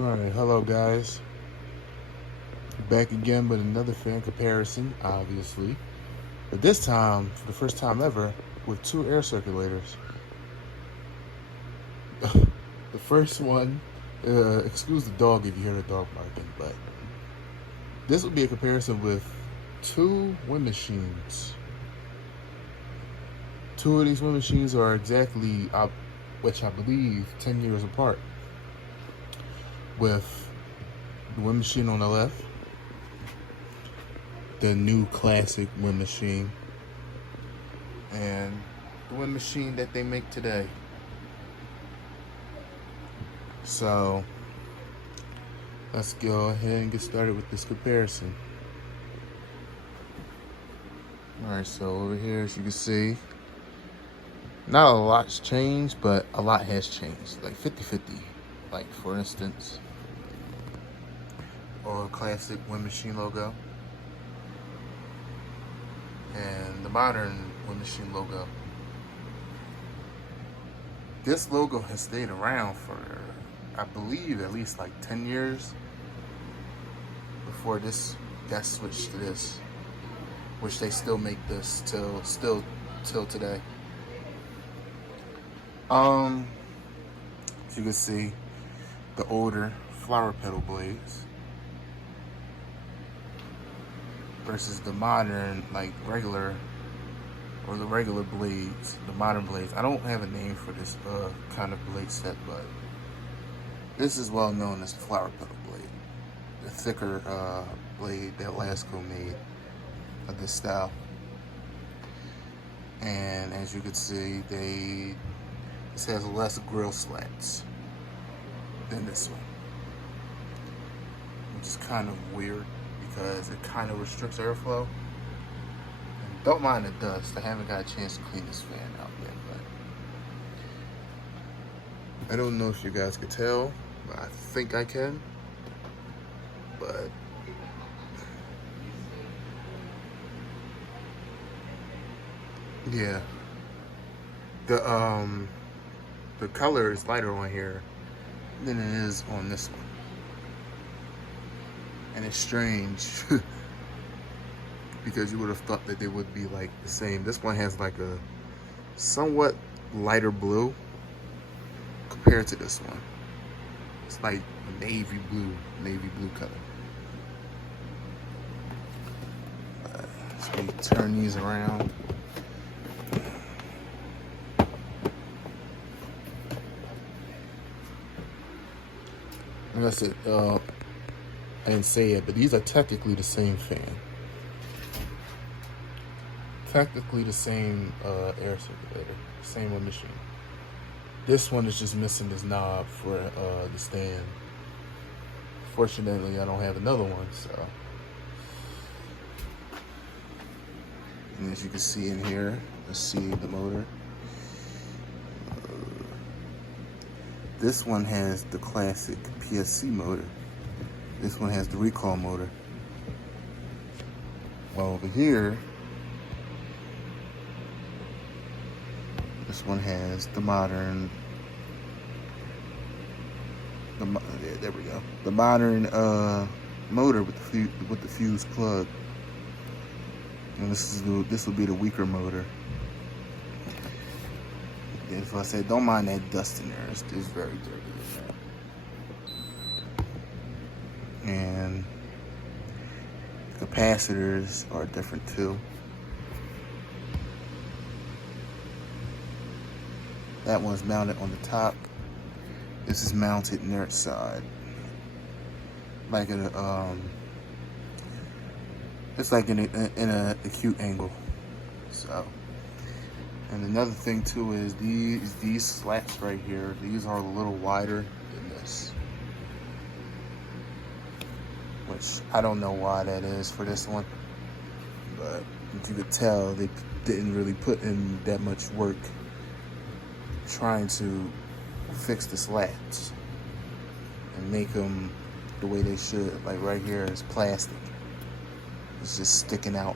Alright, hello guys. Back again with another fan comparison, obviously. But this time, for the first time ever, with two air circulators. The first one, excuse the dog if you hear the dog barking, but this will be a comparison with two wind machines. Two of these wind machines are exactly, which I believe, 10 years apart. With the wind machine on the left, the new classic wind machine, and the wind machine that they make today. So let's go ahead and get started with this comparison. Alright, so over here, as you can see, not a lot's changed, but a lot has changed, like 50-50. Like, for instance, our classic wind machine logo and the modern wind machine logo. This logo has stayed around for, I believe, at least like 10 years before this got switched to this, which they still make this till today. As you can see, the older flower petal blades versus the modern, like regular, or the regular blades, the modern blades. I don't have a name for this kind of blade set, but this is well known as the flower petal blade, the thicker blade that Lasko made of this style. And as you can see, this has less grill slats than this one, which is kind of weird because it kind of restricts airflow. And don't mind the dust. I haven't got a chance to clean this fan out yet, but I don't know if you guys could tell, but I think I can. But yeah, the color is lighter on here than it is on this one, and it's strange because you would have thought that they would be like the same. This one has like a somewhat lighter blue compared to this one. It's like a navy blue color. So we turn these around. Like I said, I didn't say it, but these are technically the same fan. Technically the same air circulator, same wind machine. This one is just missing this knob for the stand. Fortunately, I don't have another one, so. And as you can see in here, let's see the motor. This one has the classic PSC motor. This one has the recall motor. While over here, this one has the modern, there we go. The modern motor with the fuse plug. And this will be the weaker motor. As I said, don't mind that dust in there. It's very dirty in there. And the capacitors are different too. That one's mounted on the top. This is mounted near its side, like it's like in a acute angle. So. And another thing too is these slats right here, these are a little wider than this. Which I don't know why that is for this one. But you could tell they didn't really put in that much work trying to fix the slats and make them the way they should. Like right here is plastic. It's just sticking out.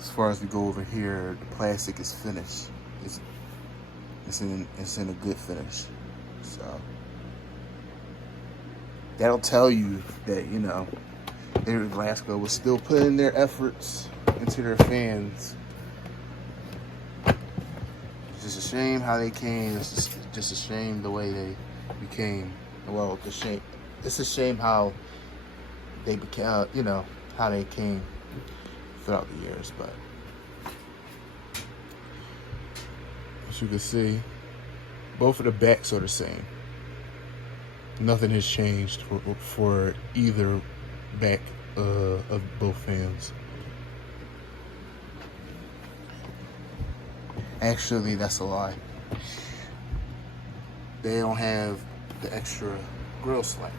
As far as we go over here, the plastic is finished. It's in a good finish. So that'll tell you that, you know, Lasko was still putting their efforts into their fans. It's just a shame how they came. It's just a shame the way they became. Well, it's a shame how they became, you know, how they came throughout the years. But as you can see, both of the backs are the same. Nothing has changed for either back of both fans. Actually, that's a lie. They don't have the extra grill slot.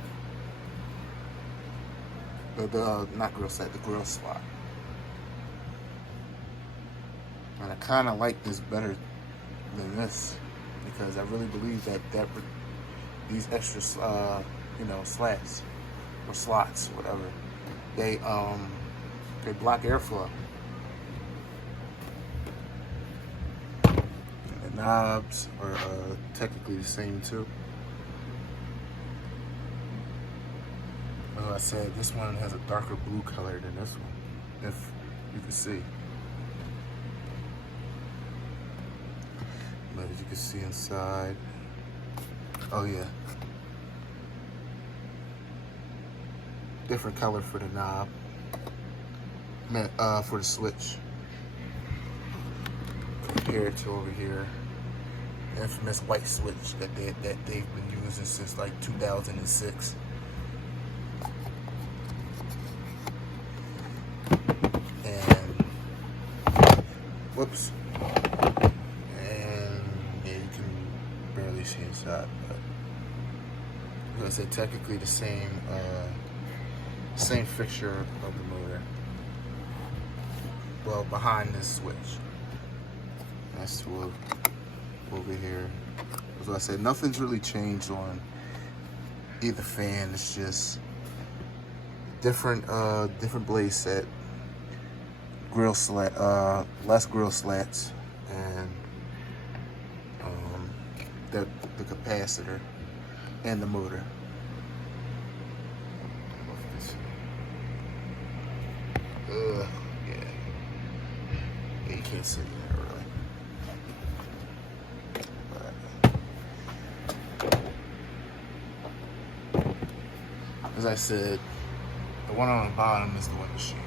Not grill slot, the grill slot. And I kind of like this better than this because I really believe that these extra, you know, slats or slots, whatever, they block airflow. And the knobs are technically the same too. Like I said, this one has a darker blue color than this one, if you can see. But as you can see inside, oh yeah, different color for the knob, for the switch, compared to over here, infamous white switch that they've been using since like 2006. And whoops. See inside, but as I said, technically the same fixture of the motor. Well, behind this switch. That's to over here. As I said, nothing's really changed on either fan. It's just different blade set, grill slat, less grill slats, and the capacitor and the motor. Yeah. You can't see that really. But as I said, the one on the bottom is the wind machine.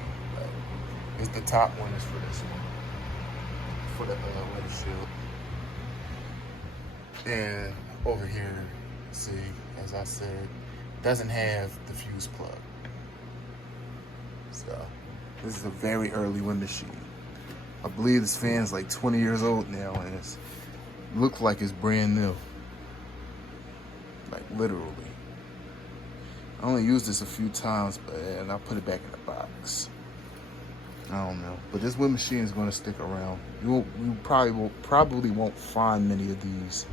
It's the top one is for this one, for the windshield. And over here, see, as I said, doesn't have the fuse plug. So this is a very early wind machine. I believe this fan's like 20 years old now, and it's looked like it's brand new. Like literally. I only used this a few times, and I put it back in the box. I don't know, but this wind machine is going to stick around. You probably won't find many of these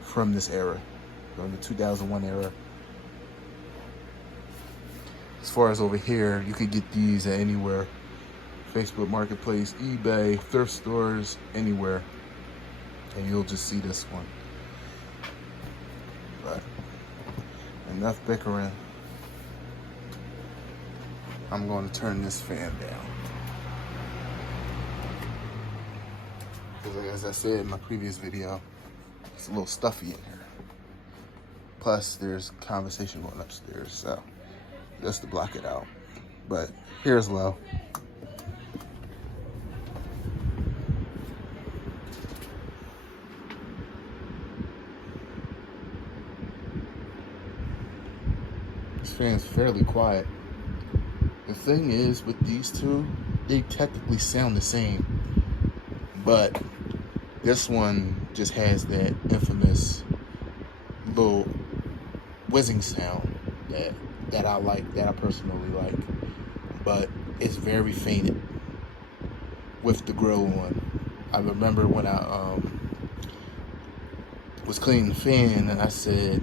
from this era, from the 2001 era. As far as over here, you could get these at anywhere. Facebook Marketplace, eBay, thrift stores, anywhere. And you'll just see this one. But enough bickering. I'm going to turn this fan down. Because as I said in my previous video, it's a little stuffy in here. Plus, there's conversation going upstairs, so just to block it out. But here's low. This fan's fairly quiet. The thing is, with these two, they technically sound the same, but this one just has that infamous little whizzing sound that I like, that I personally like. But it's very fainted with the grill on. I remember when I was cleaning the fan, and I said,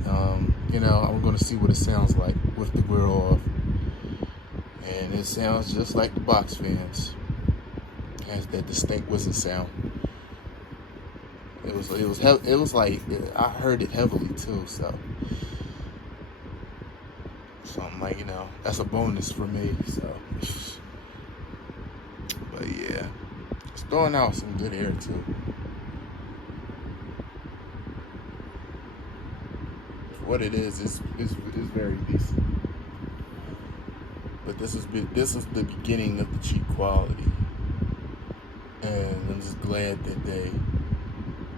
you know, I'm going to see what it sounds like with the grill off. And it sounds just like the box fans. It has that distinct whizzing sound. It was like, I heard it heavily too, so. So I'm like, that's a bonus for me. So, but yeah, it's throwing out some good air too. For what it is very decent. But this is the beginning of the cheap quality, and I'm just glad that they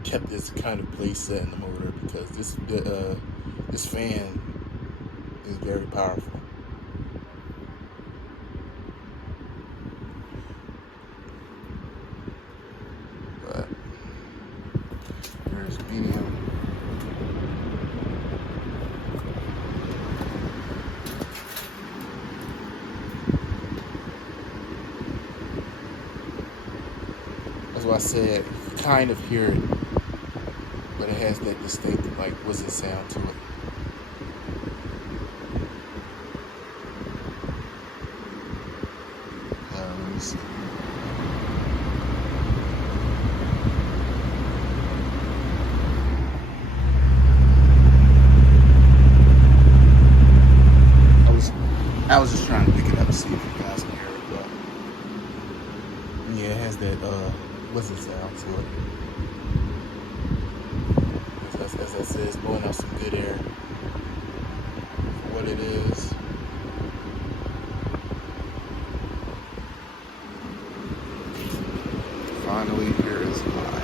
kept this kind of play set in the motor, because this fan is very powerful. But here's medium. That's why I said you kind of hear it, but it has that distinct whistle sound to it. Let me see. I was just trying to pick it up to see if you guys can hear it, but yeah, it has that whistle sound to it. As I said, it's blowing out some good air for what it is. Finally, here is mine.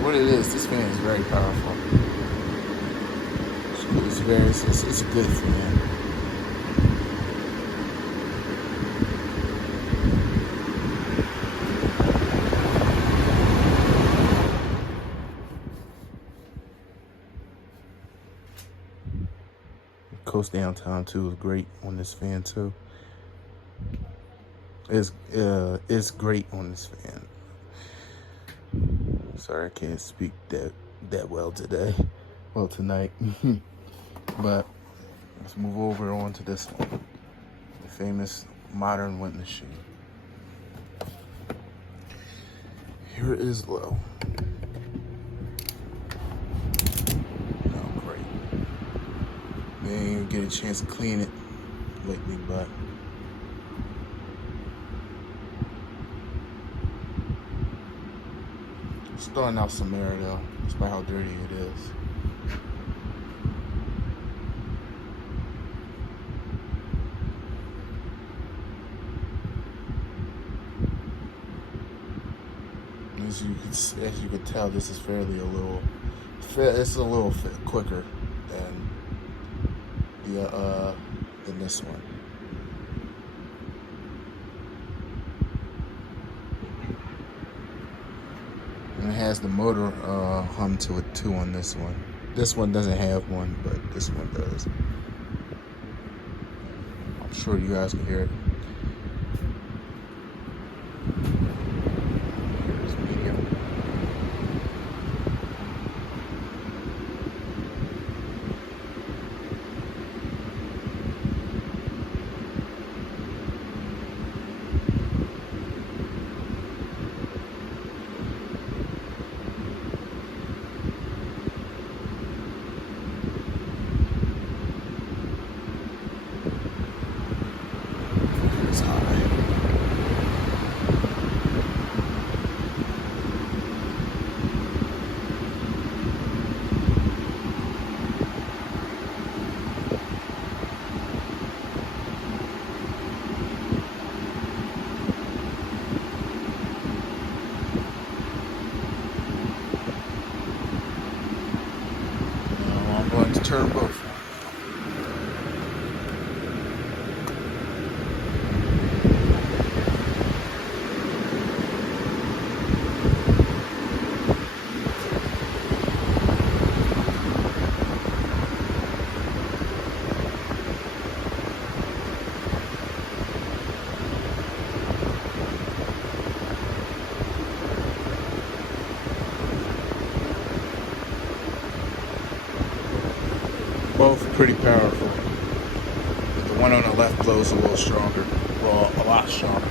What it is, this fan is very powerful. It's a good fan. Coast downtown too is great on this fan too. It's great on this fan. Sorry, I can't speak that well today. Well, tonight. But let's move over onto this one. The famous modern wind machine. Here is low. Oh, great. They didn't even get a chance to clean it lately, but it's throwing out some air though, despite how dirty it is. As you can tell, this is it's a little quicker than this one. And it has the motor hum to it too on this one. This one doesn't have one, but this one does. I'm sure you guys can hear it. Here's medium. Turn both. Both pretty powerful. The one on the left blows a little stronger. Well, a lot stronger.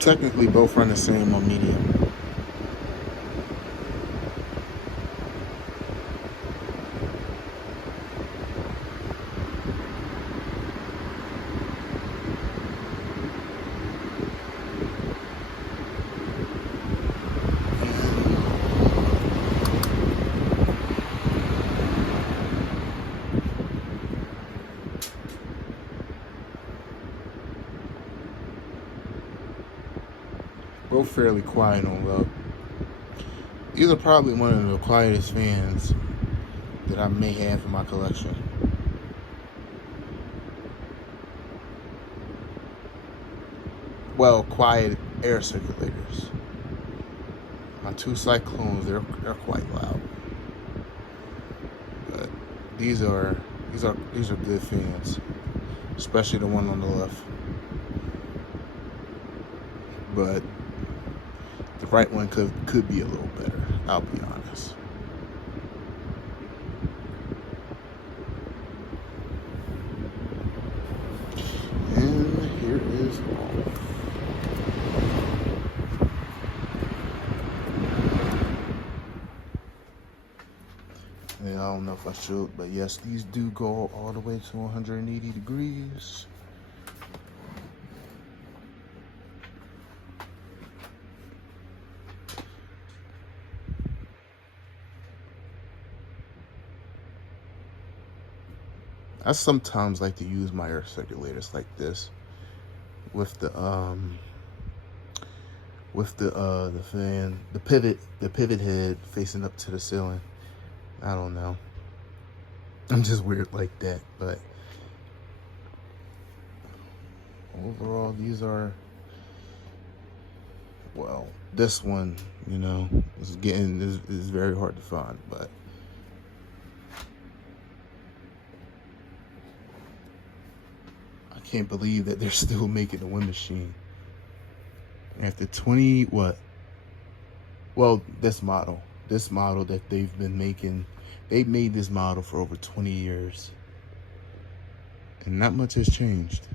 Technically, both run the same on medium. Both fairly quiet on low. These are probably one of the quietest fans that I may have in my collection. Well, quiet air circulators. My two cyclones, they're quite loud. But these are good fans, especially the one on the left. But the right one could be a little better, I'll be honest. And here is all. Yeah, I don't know if I should, but yes, these do go all the way to 180 degrees. I sometimes like to use my air circulators like this with the fan, the pivot head facing up to the ceiling. I don't know. I'm just weird like that, but overall these are, well, this one, you know, is very hard to find, but I can't believe that they're still making a wind machine after 20 what? Well, this model that they've been making, they've made this model for over 20 years, and not much has changed.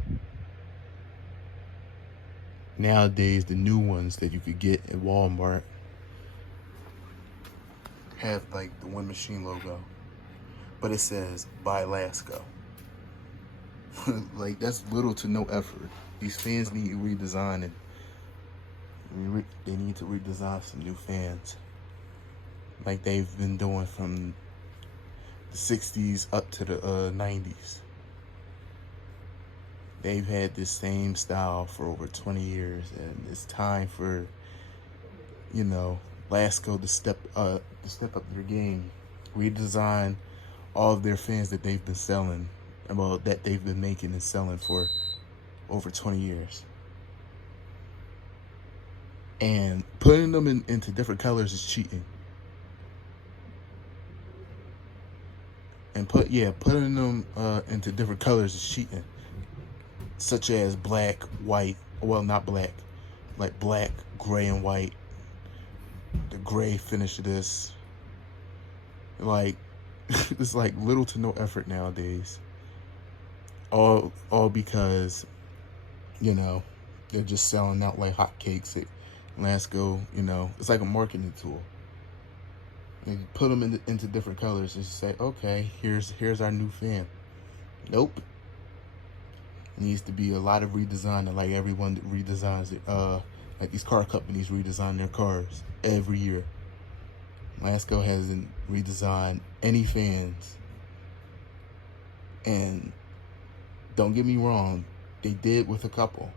Nowadays, the new ones that you could get at Walmart have like the wind machine logo, but it says by Lasko. Like, that's little to no effort. These fans need redesigning. They need to redesign some new fans, like they've been doing from the 60s up to the 90s. They've had this same style for over 20 years, and it's time for, you know, Lasko to step up their game, redesign all of their fans that they've been selling, well, that they've been making and selling for over 20 years. And putting them into different colors is cheating. And putting them into different colors is cheating. Such as black, white, well, not black, like black, gray, and white. The gray finish of this. Like, it's like little to no effort nowadays. All because, you know, they're just selling out like hotcakes at Lasko. You know, it's like a marketing tool. And you put them into different colors and say, okay, here's our new fan. Nope. It needs to be a lot of redesign, like everyone that redesigns it. Like these car companies redesign their cars every year. Lasko hasn't redesigned any fans. And don't get me wrong, they did with a couple,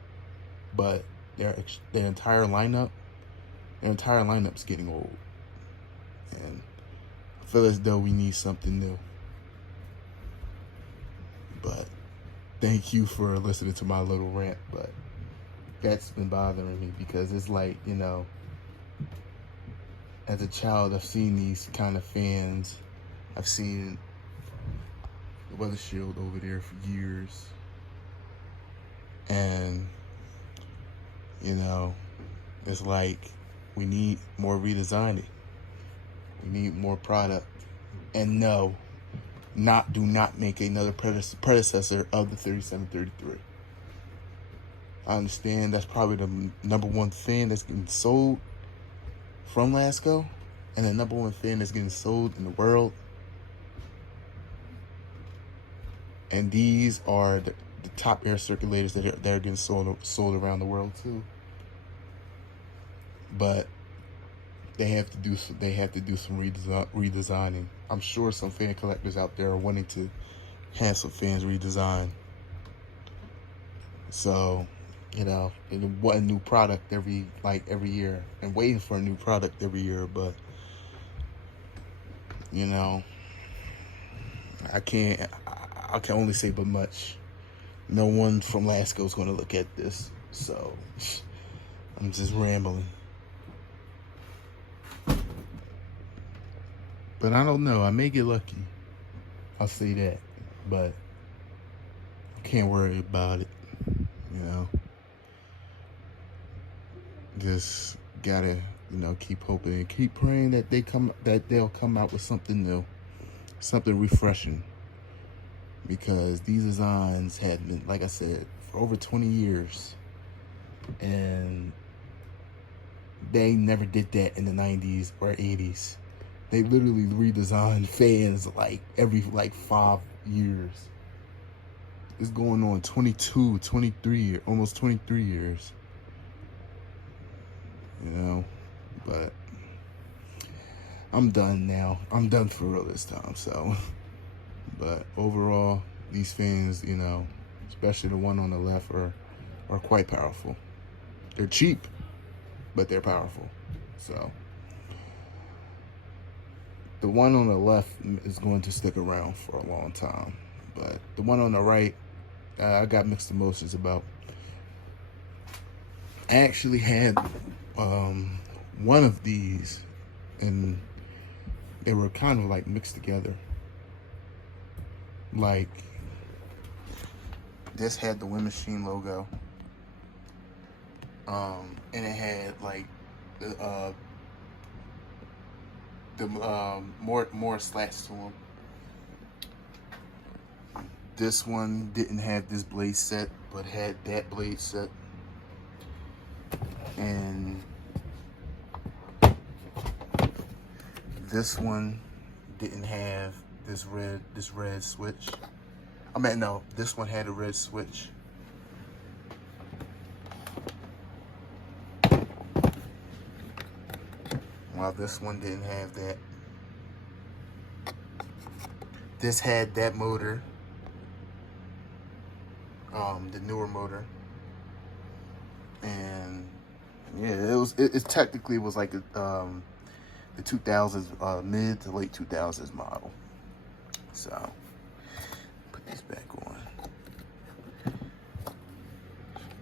but their entire lineup's getting old. And I feel as though we need something new. But thank you for listening to my little rant, but that's been bothering me because it's like, you know, as a child, I've seen these kind of fans. I've seen the weather shield over there for years. And, you know, it's like we need more redesigning. We need more product. And no, do not make another predecessor of the 3733. I understand that's probably the number one fan that's getting sold from Lasko, and the number one fan that's getting sold in the world. And these are the top air circulators that are getting sold around the world too. But they have to do some redesigning. I'm sure some fan collectors out there are wanting to have some fans redesigned. So, you know, and what a new product every year, and waiting for a new product every year. But, you know, I can only say but much. No one from Lasko is going to look at this, so I'm just rambling. But I don't know. I may get lucky. I'll say that. But I can't worry about it. You know. Just gotta, you know, keep hoping and keep praying that they'll come out with something new, something refreshing. Because these designs had been, like I said, for over 20 years. And they never did that in the 90s or 80s. They literally redesigned fans every 5 years. It's going on 22, 23, almost 23 years. You know, but I'm done now. I'm done for real this time, so. But overall, these fans, you know, especially the one on the left, are quite powerful. They're cheap, but they're powerful. So the one on the left is going to stick around for a long time. But the one on the right, I got mixed emotions about. I actually had one of these, and they were kind of like mixed together. Like, this had the Wind Machine logo, and it had like more slats to them. This one didn't have this blade set, but had that blade set. And this one didn't have this red switch. I mean, no, this one had a red switch. While this one didn't have that. This had that motor, the newer motor, and yeah, it technically was like the 2000s, mid to late 2000s model. So put these back on.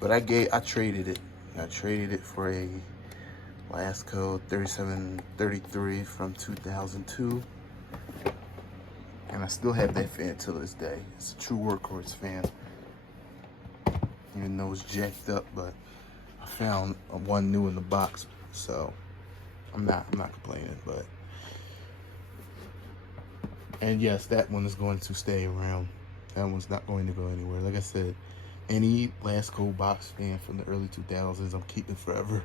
But I traded it. I traded it for a Lasko 3733 from 2002. And I still have that fan till this day. It's a true workhorse fan. Even though it's jacked up, but I found one new in the box, so I'm not complaining. But, and yes, that one is going to stay around. That one's not going to go anywhere. Like I said, any Lasko box fan from the early 2000s, I'm keeping forever.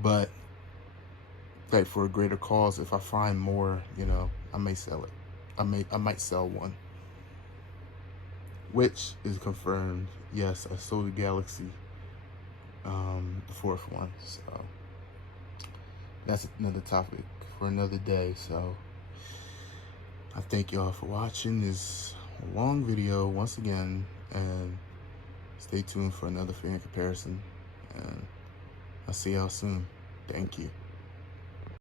But like, for a greater cause, if I find more, you know, I may sell it. I might sell one, which is confirmed. Yes, I sold the Galaxy, the fourth one. So that's another topic for another day. So I thank y'all for watching this long video once again, and stay tuned for another fan comparison, and I'll see y'all soon. Thank you.